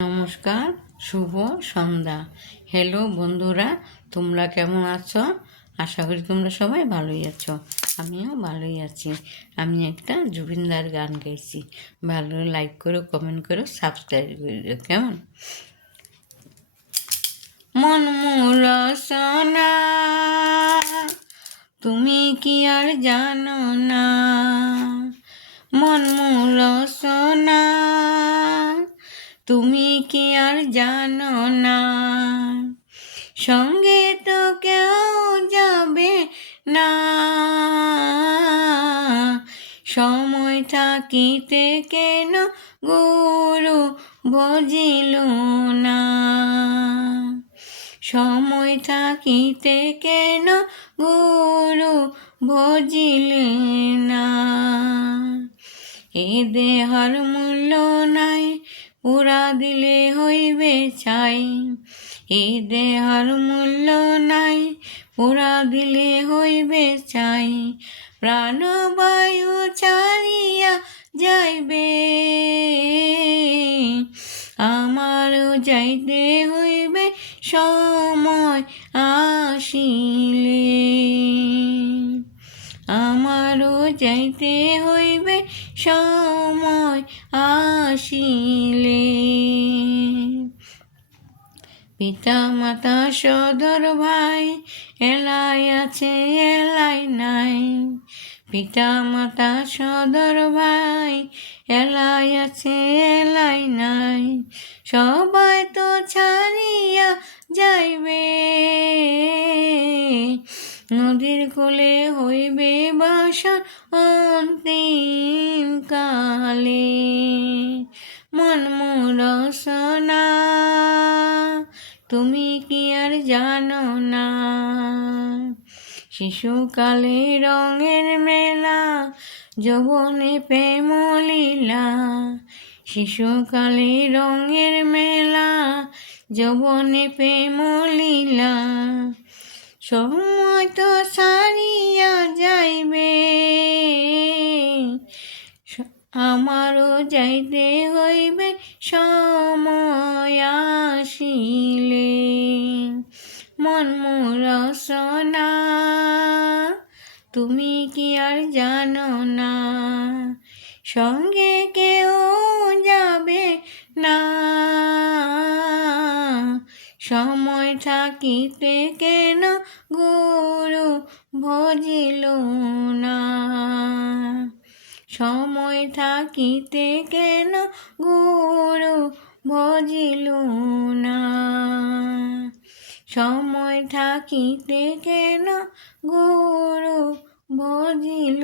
নমস্কার, শুভ সন্ধ্যা। হ্যালো বন্ধুরা, তোমরা কেমন আছো? আশা করি তোমরা সবাই ভালোই আছো। আমিও ভালোই আছি। আমি একটা জুবিনদার গান গাইছি। ভালো লাইক করো, কমেন্ট করো, সাবস্ক্রাইব করে দিও। কেমন? মন রসনা তুমি কি আর জানো না, মন রসনা তুমি কি আর জানো না, সঙ্গে তো কেউ যাবে না, সময় থাকিতে কেন গুরু ভজিল না, সময় থাকিতে কেন গুরু ভজিলে না, এ দেহার মূল্য নাই, পুরা দিলে হইবে ছাই, এ দেহার মূল্য নাই, পুরা দিলে হইবে ছাই, প্রাণবায়ু ছাড়িয়া যাইবে, আমারও যাইতে হইবে সময় আসিলে, আমারও যাইতে হইবে সময় আসিলে, পিতা মাতা সদর ভাই এলাই আছে এলাই নাই, পিতা মাতা সদর ভাই এলাই আছে এলাই নাই, সবাই তো ছাড়িয়া যাইবে, নদীর কোলে হইবে বাসা অন্তিম কালে, মন রসনা তুমি কি আর জানো না, শিশুকালে রঙের মেলা, যৌবনে প্রেম লীলা, শিশুকালে রঙের মেলা, যৌবনে প্রেম লীলা, সময় তো ছাড়িয়া যাইবে, আমারও যাইতে হইবে সময় আসিলে, মন রসনা তুমি কি আর জানো না, সঙ্গে কেউ যাবে না, সময় থাকিতে কেন গুরু ভজিল না, সময় থাকিতে কেন গুরু ভজিল না, সময় থাকিতে কেন গুরু ভজিল